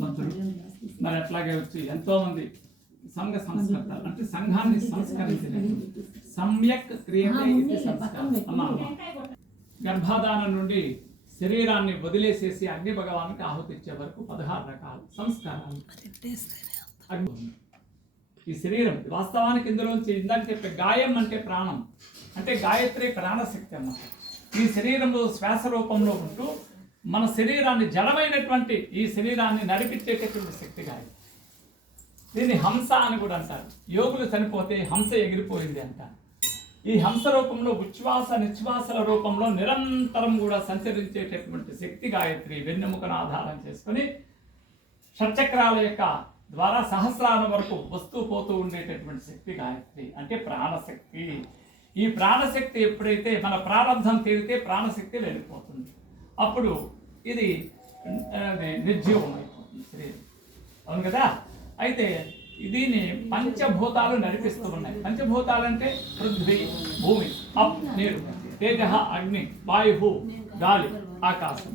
పంతులు మరి అట్లాగే వచ్చి ఎంతో మంది సంఘ సంస్కర్తలు అంటే సంఘాన్ని సంస్కరించలేదు సమ్యక్ క్రియతే. గర్భాధానం నుండి శరీరాన్ని వదిలేసేసి అగ్ని భగవానికి ఆహుతి ఇచ్చే వరకు పదహారు రకాల సంస్కారాలు. ఈ శరీరం వాస్తవానికి ఇందులోంచి ఇందాక చెప్పే గాయం అంటే ప్రాణం అంటే గాయత్రి ప్రాణశక్తి అన్నమాట. ఈ శరీరంలో శ్వాస రూపంలో ఉంటూ మన శరీరాన్ని జడమైనటువంటి ఈ శరీరాన్ని నడిపించేటటువంటి శక్తి గాయం దీన్ని హంస అని కూడా అంటారు. యోగులు చనిపోతే హంస ఎగిరిపోయింది అంటారు ఈ హంస రూపంలో ఉచ్ఛ్వాస నిశ్వాసల రూపంలో నిరంతరం కూడా సంచరించేటటువంటి శక్తి గాయత్రి వెన్నెముకను ఆధారం చేసుకొని షట్చక్రాల యొక్క ద్వారా సహస్రాల వరకు వస్తూ పోతూ ఉండేటటువంటి శక్తి గాయత్రి అంటే ప్రాణశక్తి. ఈ ప్రాణశక్తి ఎప్పుడైతే మన ప్రారంభం తీరితే ప్రాణశక్తి వెళ్ళిపోతుంది. అప్పుడు ఇది నిర్జీవం అయిపోతుంది శరీరం అవును కదా? అయితే దీన్ని పంచభూతాలు నడిపిస్తూ ఉన్నాయి. పంచభూతాలు అంటే పృథ్వీ భూమి అప్ నీరు తేజ అగ్ని వాయు గాలి ఆకాశం.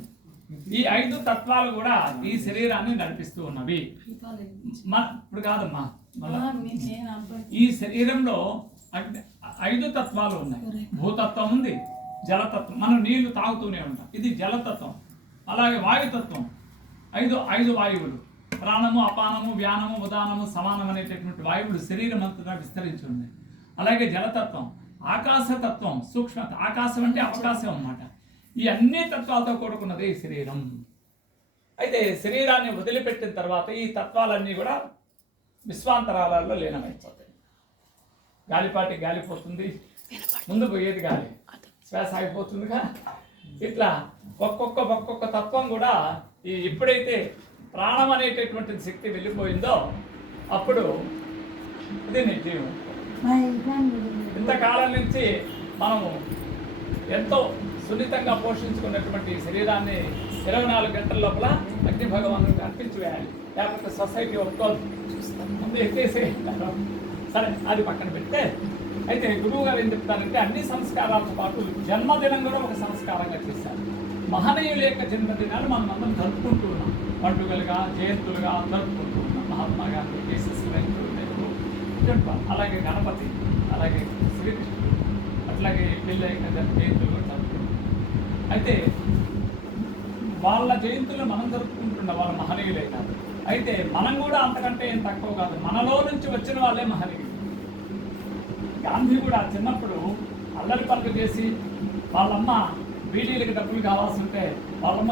ఈ ఐదు తత్వాలు కూడా ఈ శరీరాన్ని నడిపిస్తూ ఉన్నవి. ఇప్పుడు కాదమ్మా ఈ శరీరంలో ఐదు తత్వాలు ఉన్నాయి. భూతత్వం ఉంది జలతత్వం. మనం నీళ్ళు తాగుతూనే ఉంటాం. ఇది జలతత్వం. అలాగే వాయుతత్వం. ఐదు ఐదు వాయువులు. ప్రాణము అపానము వ్యానము ఉదానము సమానం అనేటటువంటి వాయువులు శరీరం అంతటా విస్తరించి ఉన్నాయి అలాగే జలతత్వం ఆకాశతత్వం సూక్ష్మ ఆకాశం అంటే అవకాశం అన్నమాట. ఈ అన్ని తత్వాలతో కూడుకున్నది ఈ శరీరం. అయితే శరీరాన్ని వదిలిపెట్టిన తర్వాత ఈ తత్వాలన్నీ కూడా విశ్వాంతరాలలో లీనమైపోతాయి. గాలిపాటి గాలిపోతుంది. ముందు పోయేది గాలి. శ్వాస ఆగిపోతుందిగా. ఇట్లా ఒక్కొక్క ఒక్కొక్క తత్వం కూడా ఈ ఎప్పుడైతే ప్రాణం అనేటటువంటి శక్తి వెళ్ళిపోయిందో అప్పుడు ఇది నిర్జీవం ఇంతకాలం నుంచి మనము ఎంతో సున్నితంగా పోషించుకున్నటువంటి శరీరాన్ని ఇరవై నాలుగు గంటల లోపల అగ్ని భగవానుడికి అర్పించి వేయాలి. లేకపోతే సొసైటీ ముందు ఎత్తేసే సరే అది పక్కన పెడితే అయితే గురువు గారు ఏం చెప్తారంటే అన్ని సంస్కారాలతో పాటు జన్మదినం కూడా ఒక సంస్కారంగా చేశారు. మహనీయుల యొక్క జన్మదినాలు మనం అందరం జరుపుకుంటూ ఉన్నాం. పండుగలుగా జయంతులుగా జరుపుకుంటూ ఉన్నాం. మహాత్మా గాంధీ జీసస్ నెహ్రూ అలాగే గణపతి అలాగే శ్రీకృష్ణుడు అట్లాగే పిల్ల అయిన జయంతులు కూడా అయితే వాళ్ళ జయంతులు మనం జరుపుకుంటున్న వాళ్ళ మహనీయులైనారు. అయితే మనం కూడా అంతకంటే ఏం తక్కువ కాదు. మనలో నుంచి వచ్చిన వాళ్ళే మహనీయులు. గాంధీ కూడా చిన్నప్పుడు అల్లరి పనులు చేసి వాళ్ళమ్మ బీడీలకు డబ్బులు కావాల్సి ఉంటే వాళ్ళమ్మ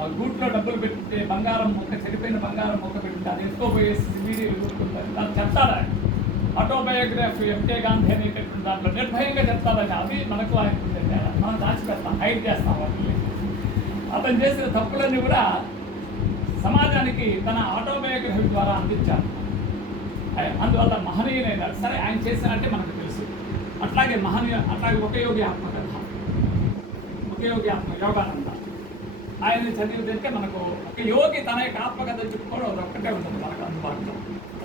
ఆ గూట్లో డబ్బులు పెట్టితే బంగారం మొక్క చెడిపోయిన బంగారం మొక్క పెట్టితే అది ఎత్తుకోపోయేసి బీడీలు కూర్చుంటారు దాన్ని చెప్తారా? ఆటోబయోగ్రఫీ ఎంకే గాంధీ అనేటటువంటి దాంట్లో నిర్భయంగా చెప్తారని అవి మనకు ఆయన తేడా. మనం దాచిపెడతాం హైడ్ చేస్తాం వాటిని. అతను చేసిన తప్పులన్నీ కూడా సమాజానికి తన ఆటోబయోగ్రఫీ ద్వారా అందించారు. అందువల్ల మహనీయులైనారు సరే ఆయన చేసినట్టే మనకు తెలుసు. అట్లాగే మహనీయ అట్లాగే ఒక యోగి ఆత్మకథ. ఒక యోగి ఆత్మ యోగానంద. ఆయన చదివితే మనకు ఒక యోగి తన యొక్క ఆత్మకథ చెప్పుకోవడం అది ఒక్కటే ఉంటుంది మనకు అందుబాటులో.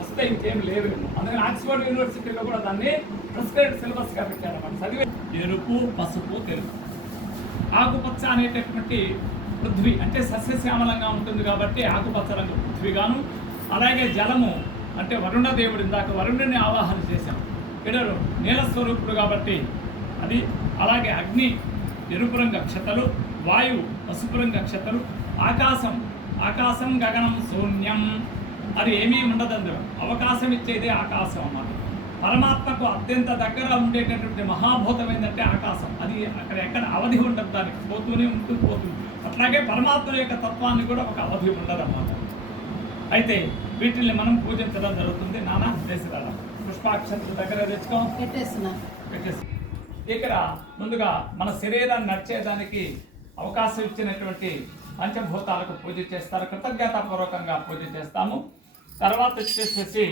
వస్తే ఇంకేం లేదు అందుకని ఆక్స్ఫర్డ్ యూనివర్సిటీలో కూడా దాన్ని ప్రిస్క్రైబ్ సిలబస్గా పెట్టారు మనం చదివే ఎరుపు పసుపు తెలుపు. ఆకుపచ్చ అనేటటువంటి పృథ్వీ అంటే సస్యశ్యామలంగా ఉంటుంది కాబట్టి ఆకుపచ్చ రంగు పృథ్వీగాను అలాగే జలము అంటే వరుణ దేవుడు ఇందాక వరుణుని ఆవాహన చేశాం. ఇక్కడ నీల స్వరూపుడు కాబట్టి అది అలాగే అగ్ని ఎరుపు రంగు క్షతలు వాయువు పసుపు రంగ క్షతలు ఆకాశం ఆకాశం గగనం శూన్యం. అది ఏమీ ఉండదు అందులో. అవకాశం ఇచ్చేదే ఆకాశం అన్నమాట. పరమాత్మకు అత్యంత దగ్గర ఉండేటటువంటి మహాభూతం ఏంటంటే ఆకాశం. అది అక్కడ ఎక్కడ అవధి ఉండదు దానికి. పోతూనే ఉంటూ పోతుంది. అట్లాగే పరమాత్మ యొక్క తత్వాన్ని కూడా ఒక అవధి ఉండదు అన్నమాట. అయితే వీటిని మనం పూజించడం జరుగుతుంది. నానా చేసిరాడా పుష్పాక్షంతుల దగ్గర తెచ్చుకో. పెట్టేసి. ఇక్కడ ముందుగా మన శరీరాన్ని నడిచేదానికి అవకాశం ఇచ్చినటువంటి పంచభూతాలకు పూజ చేస్తారు. కృతజ్ఞతాపూర్వకంగా పూజ చేస్తాము. తర్వాత వచ్చేసేసి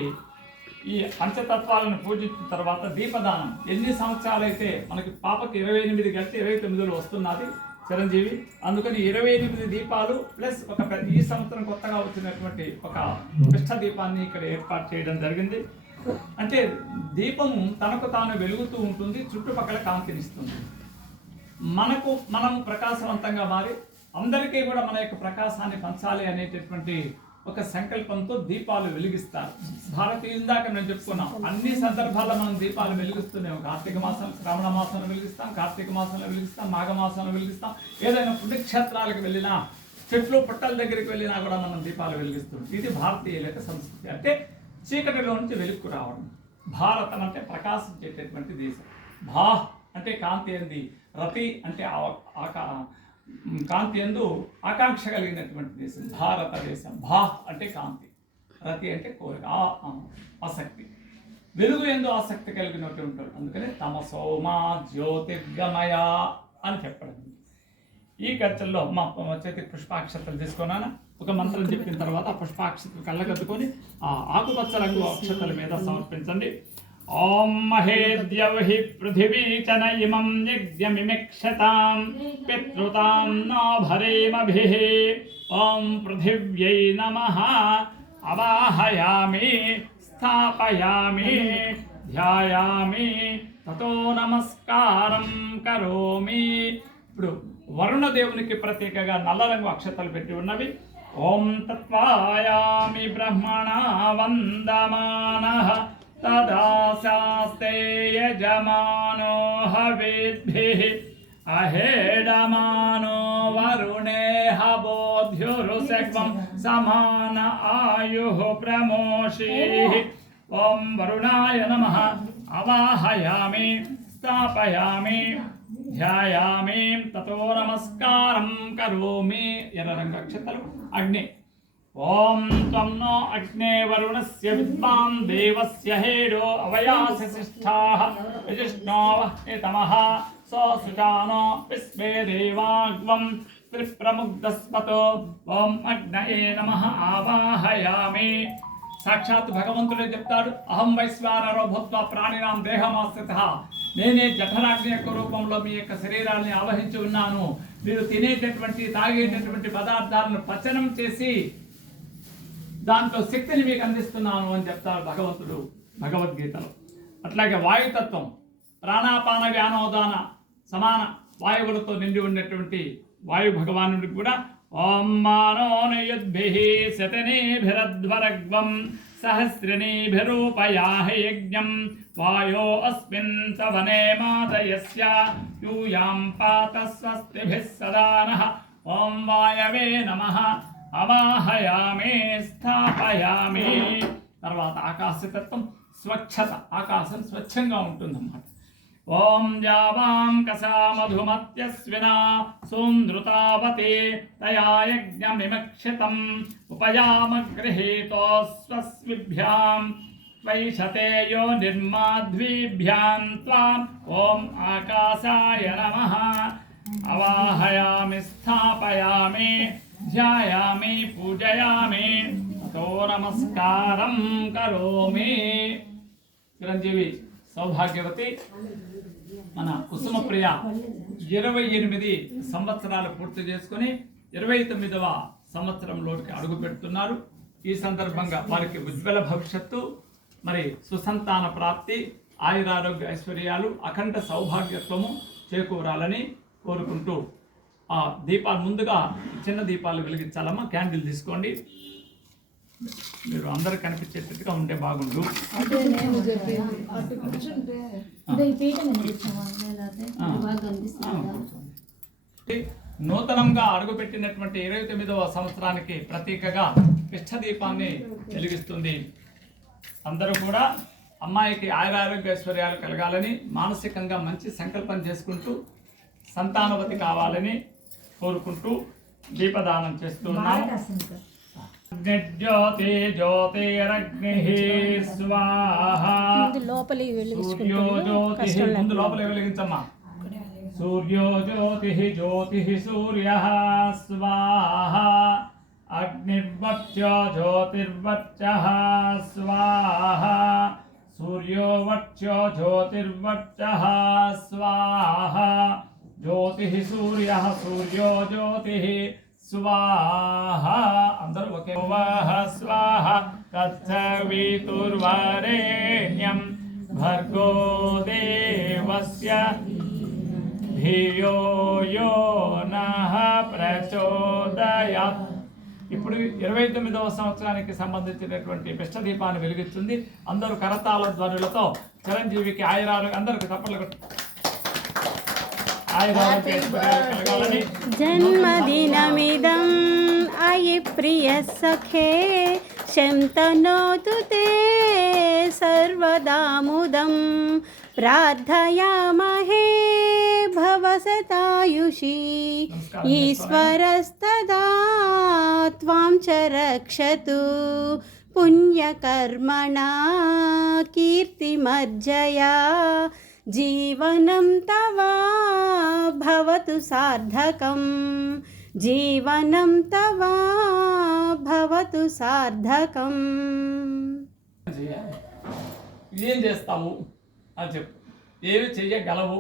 ఈ పంచతత్వాలను పూజించిన తర్వాత దీపదానం. ఎన్ని సంవత్సరాలైతే మనకి పాపకి ఇరవై ఎనిమిది గంట ఇరవై తొమ్మిదిలో వస్తున్నది చిరంజీవి అందుకని ఇరవై ఎనిమిది దీపాలు ప్లస్ ఒక ఈ సంవత్సరం కొత్తగా వచ్చినటువంటి ఒక కృష్ణ దీపాన్ని ఇక్కడ ఏర్పాటు చేయడం జరిగింది. అంటే దీపం తనకు తాను వెలుగుతూ ఉంటుంది చుట్టుపక్కల కాంతినిస్తుంది. మనకు మనం ప్రకాశవంతంగా మారి అందరికీ కూడా మన యొక్క ప్రకాశాన్ని పంచాలి అనేటటువంటి ఒక సంకల్పంతో దీపాలు వెలిగిస్తారు. భారతీయ ఇందాక నేను చెప్పుకున్నాం. అన్ని సందర్భాల్లో మనం దీపాలు వెలిగిస్తూనే కార్తీక మాసం శ్రావణ మాసంలో వెలిగిస్తాం కార్తీక మాసంలో వెలిగిస్తాం మాఘ మాసంలో వెలిగిస్తాం. ఏదైనా పుణ్యక్షేత్రాలకు వెళ్ళినా చెట్లు పుట్టల దగ్గరికి వెళ్ళినా కూడా మనం దీపాలు వెలిగిస్తుంటాం. ఇది భారతీయుల యొక్క సంస్కృతి. అంటే చీకటిలో నుంచి వెలుక్కు రావడం. భారతం అంటే ప్రకాశించేటటువంటి దేశం. భా అంటే కాంతి అంది రతి అంటే ఆకా కాంతి ఎందు ఆకాంక్ష కలిగినటువంటి దేశం భారతదేశం. భా అంటే కాంతి రతి అంటే కోరిక ఆ- ఆసక్తి. వెలుగు ఎందు ఆసక్తి కలిగినటువంటి అందుకనే అందుకని తమ సోమా జ్యోతిర్గమయ అని చెప్పడం ఈ గచ్చల్లో మా చేతి పుష్పాక్షతలు తీసుకున్నాను ఒక మంత్రం చెప్పిన తర్వాత ఆ పుష్పాక్షతలు కళ్ళగద్దుకొని ఆ ఆకుపచ్చ రంగు అక్షతల మీద సమర్పించండి. ఓం మహేద్యవహి పృథివీ చ న ఇమం యజ్ఞమిమిక్షతాం పితృతాం నో భరేమభిః ఓం పృథివ్యై నమః. అవాహయామి స్థాపయామి ధ్యాయామి తతో నమస్కారం కరోమి. ఇప్పుడు వరుణదేవునికి ప్రత్యేకగా నల్ల రంగు అక్షతలు పెట్టి ఉన్నవి. ఓం తత్వాయామి బ్రహ్మణ వందమాన. తదా శాస్తే యజమానో హవిద్భిః అహేడమానో వరుణే హబోధ్యురుసగ్వం సమాన ఆయు ప్రమోషి ఓం వరుణాయ నమ అవాహయామి స్థాపయామి ధ్యాయామి తతో నమస్కారం కరోమి ఎర్ర రంగు అక్షతలు అగ్ని ఓం త్వం నో అగ్నే వరుణస్య విద్వాం దేవస్య హేడో అవయాసి శిష్టాః సో సోసుచానో విస్మే దేవాగ్వం త్రిప్రముగ్ధస్మతో ఓం అగ్నయే నమః ఆవాహయామి. సాక్షాత్ భగవంతుడే చెప్తాడు అహం వైశ్వానరో భూత్వ ప్రాణినాం దేహమాశ్రిత. నేనే జఠరాగ్ని యొక్క రూపంలో మీ యొక్క శరీరాన్ని ఆవహించి ఉన్నాను. మీరు తినేటటువంటి తాగేటటువంటి పదార్థాలను పచనం చేసి దాంట్లో శక్తిని మీకు అందిస్తున్నాను అని చెప్తాడు భగవంతుడు భగవద్గీతలో. అట్లాగే వాయుతత్వం ప్రాణాపాన వ్యానోదాన సమాన వాయువులతో నిండి ఉన్నటువంటి వాయు భగవానుడికి కూడా ఓం మానోనయుద్భిః శతనీభిరధ్వరగ్వం సహస్రిణీభిరూపయాహయజ్ఞం వాయో అస్మిన్ సవనే మాతయస్య యూయాం పాత స్వస్తిభిः ఓం వాయవే నమః. అవాహయామి స్థాపయామి తర్వాత ఆకాశతత్వం స్వచ్ఛత ఆకాశం స్వచ్ఛంగా ఉంటుందన్నమాట ఓం జావాం కసా మధుమత్యస్వినా సూంద్రుతావతే తయా యజ్ఞమిమక్షితం ఉపయామగృహీతో స్వస్విభ్యాం వైషతే యో నిర్మాధ్వీభ్యాం త్వాం ఓం ఆకాశాయ నమః అవాహయామి స్థాపయామి ధ్యాయామి పూజయామి తో నమస్కారం కరోమి. చిరంజీవి సౌభాగ్యవతి మన కుసుమప్రియ ఇరవై ఎనిమిది సంవత్సరాలు పూర్తి చేసుకొని ఇరవై తొమ్మిదవ సంవత్సరంలోకి అడుగు పెడుతున్నారు. ఈ సందర్భంగా వారికి ఉజ్వల భవిష్యత్తు మరి సుసంతాన ప్రాప్తి ఆయురారోగ్య ఐశ్వర్యాలు అఖండ సౌభాగ్యత్వము చేకూరాలని కోరుకుంటూ దీపాలు ముందుగా చిన్న దీపాలు వెలిగించాలమ్మా క్యాండిల్ తీసుకోండి. మీరు అందరు కనిపించేటట్టుగా ఉంటే బాగుండు. ఆ. నూతనంగా అడుగుపెట్టినటువంటి ఇరవై తొమ్మిదవ సంవత్సరానికి ప్రతీకగా ఇష్ట దీపాన్ని వెలిగిస్తుంది. అందరూ కూడా అమ్మాయికి ఆయురారోగ్య ఐశ్వర్యాలు కలగాలని మానసికంగా మంచి సంకల్పం చేసుకుంటూ సంతానవతి కావాలని కోరుకుంటూ దీపదానం చేస్తున్నాము అగ్నిజ్యోతి జ్యోతిరగ్ని స్వాహ. సూర్యో జ్యోతి ముందు. లోపల వెలిగించమ్మా. సూర్యో జ్యోతి జ్యోతి సూర్య స్వాహ. అగ్నిర్వచ్చ జ్యోతిర్వచ్చ స్వాహ. సూర్యో వచ్చ జ్యోతిర్వచ్చ స్వాహ. జ్యోతి సూర్య సూర్యో జ్యోతి స్వాహ. అందరూ ఒకే వాహ స్వాహ. తత్సవితుర్వరేణ్యం భర్గో దేవస్య. ధియో యో న ప్రచోదయాత్. ఇప్పుడు ఇరవై తొమ్మిదవ సంవత్సరానికి సంబంధించినటువంటి పిష్ట దీపాన్ని వెలిగిస్తుంది. అందరూ కరతాళ ధ్వనులతో చిరంజీవికి ఆయురాలు అందరికి తప్పలు जन्मदिनमिदम् अयि प्रियः सखे शन्तनोतु ते सर्वदा मुदं। प्रार्थयामहे भवसतायुषी ईश्वरस्तदा त्वां च रक्षतु। पुण्यकर्मणा कीर्तिमर्जया जीवनं तव भवतु सार्थकं जीवनं तव भवतु सार्थकम् చేయాలి ఏం చేస్తావు అని చెప్పు ఏమి చెయ్యగలవు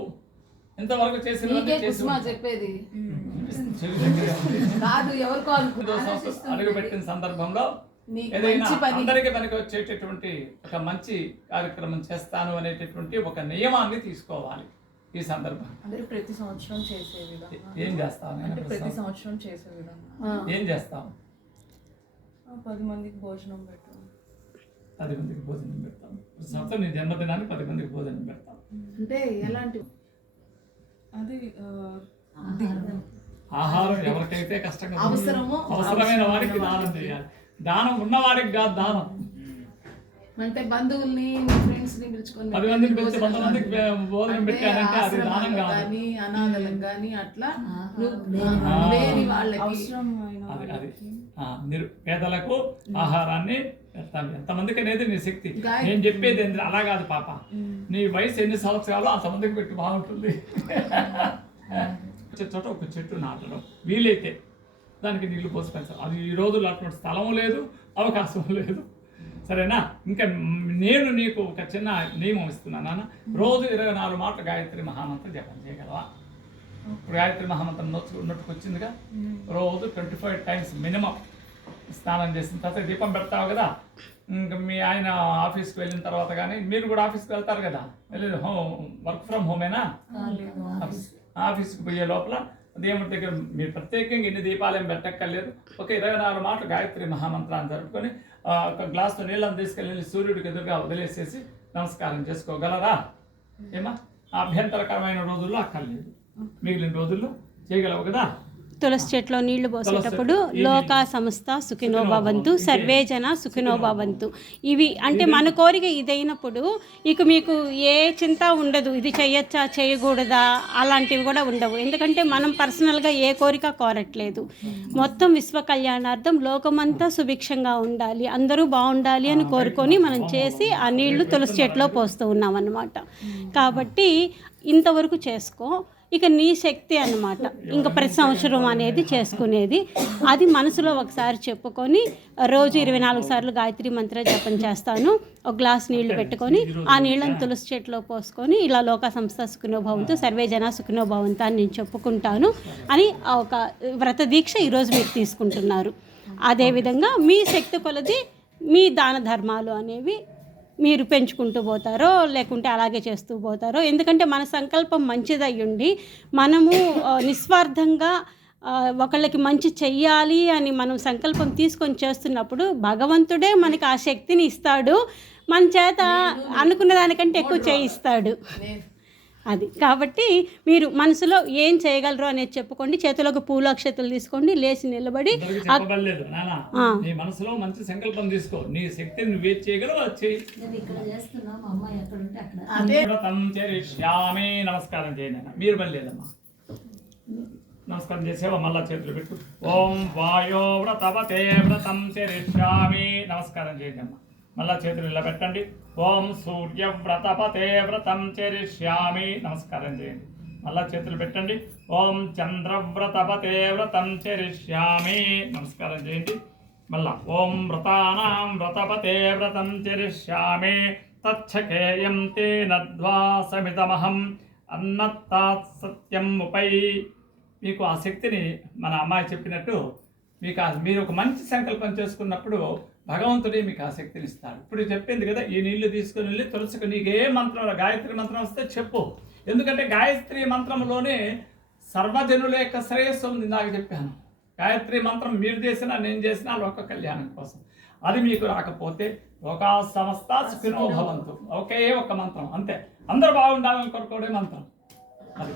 ఇంతవరకు చేసిన నీకే కుసుమా చెప్పేది కాదు ఎవరికో అనుకో అడుగు పెట్టిన సందర్భంలో అందరికి పనికి వచ్చేటటువంటి ఒక మంచి కార్యక్రమం చేస్తాను అనేటటువంటి ఒక నియమాన్ని తీసుకోవాలి ఈ సందర్భం అంటే ప్రతి సంవత్సరం చేసే విధంగా. ఏం అంటే ప్రతి? సంవత్సరం చేసే విధంగా. ఏం చేస్తావు? ఆ, పది మందికి భోజనం పెట్టు. పది మందికి భోజనం పెడతాం. సంవత్సరం నీ జన్మదినానికి పది మందికి భోజనం పెడతాం. అంటే ఎలాంటి అది ఆహారం ఎవరికైతే కష్టంగా అవసరమైన వారికి దానం చేయాలి. దానం ఉన్నవారికి కాదు దానం. అంటే బంధువుల్ని ఫ్రెండ్స్ని పిలుచుకొని పది మందికి పిలిచి భోజనం వంద మందికి భోజనం పెట్టారంటే అది దానం కాదు. కానీ అనాథలకు కానీ అట్లా. లేని వాళ్ళకి అది అది. వాళ్ళకి. ఆ, నిరు పేదలకు ఆహారాన్ని పెడతాను ఎంతమందికి అనేది నీ శక్తి. నేను చెప్పేది ఏంటి అలా కాదు పాప. నీ వయసు ఎన్ని సంవత్సరాలు అంతమందికి పెట్టి బాగుంటుంది. చోట ఒక చెట్టు నాటడం. వీలైతే దానికి నీళ్ళు పోసి పెంచాలి. అది ఈ రోజుల్లో అటువంటి స్థలము లేదు అవకాశం లేదు. సరేనా? ఇంకా నేను నీకు ఒక చిన్న నియమం ఇస్తున్నాను నాన్న. రోజు ఇరవై నాలుగు మాటలు గాయత్రి మహామంత్రం జపం చేయగలవా? ఇప్పుడు గాయత్రి మహామంత్రం నొచ్చు వచ్చిందిగా? రోజు ట్వంటీ ఫైవ్ టైమ్స్ మినిమం స్నానం చేసిన తర్వాత దీపం పెడతావు కదా? ఇంకా మీ ఆయన ఆఫీస్కి వెళ్ళిన తర్వాత కానీ మీరు కూడా ఆఫీస్కి వెళ్తారు కదా? వెళ్ళి హోమ్ వర్క్ ఫ్రమ్ హోమేనా? ఆఫీస్. ఆఫీస్కి పోయే లోపల దేవుడి దగ్గర మీరు ప్రత్యేకంగా ఎన్ని దీపాలు ఏం పెట్టక్కర్లేదు. ఒక ఇరవై నాలుగు మాటలు గాయత్రి మహామంత్రాన్ని జరుపుకొని ఒక గ్లాసు నీళ్ళని తీసుకెళ్ళి సూర్యుడికి ఎదురుగా వదిలేసేసి నమస్కారం చేసుకోగలరా? ఏమా అభ్యంతరకరమైన రోజుల్లో అక్కర్లేదు. మిగిలిన రోజుల్లో చేయగలవు కదా? తులసి చెట్లో నీళ్ళు పోసేటప్పుడు లోకా. సంస్థ సుఖినో భవంతు భవంతు. సర్వే జన సుఖినో భవంతు. ఇవి అంటే మన కోరిక ఇదైనప్పుడు ఇక మీకు ఏ చింత ఉండదు ఇది చేయొచ్చా చేయకూడదా అలాంటివి కూడా ఉండవు. ఎందుకంటే మనం పర్సనల్గా ఏ కోరిక కోరట్లేదు. మొత్తం విశ్వ కళ్యాణార్థం లోకమంతా సుభిక్షంగా ఉండాలి అందరూ బాగుండాలి అని కోరుకొని మనం చేసి ఆ నీళ్ళు తులసి చెట్లో పోస్తూ ఉన్నాం అన్నమాట కాబట్టి ఇంతవరకు చేసుకో. ఇక నీ శక్తి అన్నమాట. ఇంకా ప్రతి సంవత్సరం అనేది చేసుకునేది. అది మనసులో ఒకసారి చెప్పుకొని రోజు ఇరవై నాలుగు సార్లు గాయత్రి మంత్ర జపం చేస్తాను. ఒక గ్లాస్ నీళ్ళు పెట్టుకొని ఆ నీళ్ళని తులసి చెట్లో పోసుకొని ఇలా లోక సంస్థ సుఖనోభావంతో సర్వేజన సర్వే జన అని నేను చెప్పుకుంటాను అని ఒక వ్రత దీక్ష ఈరోజు మీరు తీసుకుంటున్నారు. అదేవిధంగా మీ శక్తి కొలది మీ దాన ధర్మాలు అనేవి మీరు పెంచుకుంటూ పోతారో లేకుంటే అలాగే చేస్తూ పోతారో. ఎందుకంటే మన సంకల్పం మంచిదై ఉండి మనము నిస్వార్థంగా ఒకళ్ళకి మంచి చెయ్యాలి అని మనం సంకల్పం తీసుకొని చేస్తున్నప్పుడు భగవంతుడే మనకి ఆ శక్తిని ఇస్తాడు. మన చేత అనుకున్న దానికంటే ఎక్కువ చేయిస్తాడు. అది. కాబట్టి మీరు మనసులో ఏం చేయగలరు అనేది చెప్పుకోండి. చేతిలోకి పూలు అక్షతలు తీసుకోండి. లేచి నిలబడి మనసులో మంచి సంకల్పం తీసుకో. నీ శక్తిని నువ్వే చేయగలవు అది చేయి. నేను ఇక్కడ చేస్తున్నా. మా అమ్మాయి ఎక్కడ ఉంటే అక్కడ. అదే. వ్రతం చరిష్యామి నమస్కారం చేయండి మీరు పని లేదమ్మా నమస్కారం చేసేవా? మళ్ళా చేతులు పెట్టు. ఓం వాయో వ్రతవతే వ్రతం చరిష్యామి నమస్కారం చేయండి అమ్మా. మళ్ళా చేతులు ఇలా పెట్టండి. ఓం సూర్య వ్రతపతే వ్రతం చరిష్యామి. నమస్కారం చేయండి. మళ్ళా చేతులు పెట్టండి. ఓం చంద్రవ్రతపతే వ్రతం చరిష్యామి. నమస్కారం చేయండి. మళ్ళా ఓం వ్రతానాం వ్రతపతే వ్రతం చరిష్యామి. తచ్చకేయం తేనద్వాసమితమహం అన్నత్తాత్ సత్యం ఉపై మీకు ఆ శక్తిని మన అమ్మాయి చెప్పినట్టు మీకు ఆ- మీరు ఒక మంచి సంకల్పం చేసుకున్నప్పుడు భగవంతుడే మీకు ఆ ఇస్తాడు. ఇప్పుడు చెప్పింది కదా ఈ నీళ్ళు తీసుకుని వెళ్ళి తులసుకుని నీకు ఏ మంత్రం గాయత్రి మంత్రం వస్తే చెప్పు. ఎందుకంటే గాయత్రి మంత్రంలోనే సర్వజనుల యొక్క శ్రేయస్సు ఉంది నాకు చెప్పాను. గాయత్రి మంత్రం మీరు చేసినా నేను చేసినా లోక కళ్యాణం కోసం. అది మీకు రాకపోతే లోకా సంస్థ సుఖినో భవంతు. ఒకే ఒక మంత్రం అంతే. అందరూ బాగుండాలని కోరుకోవడే మంత్రం. అది.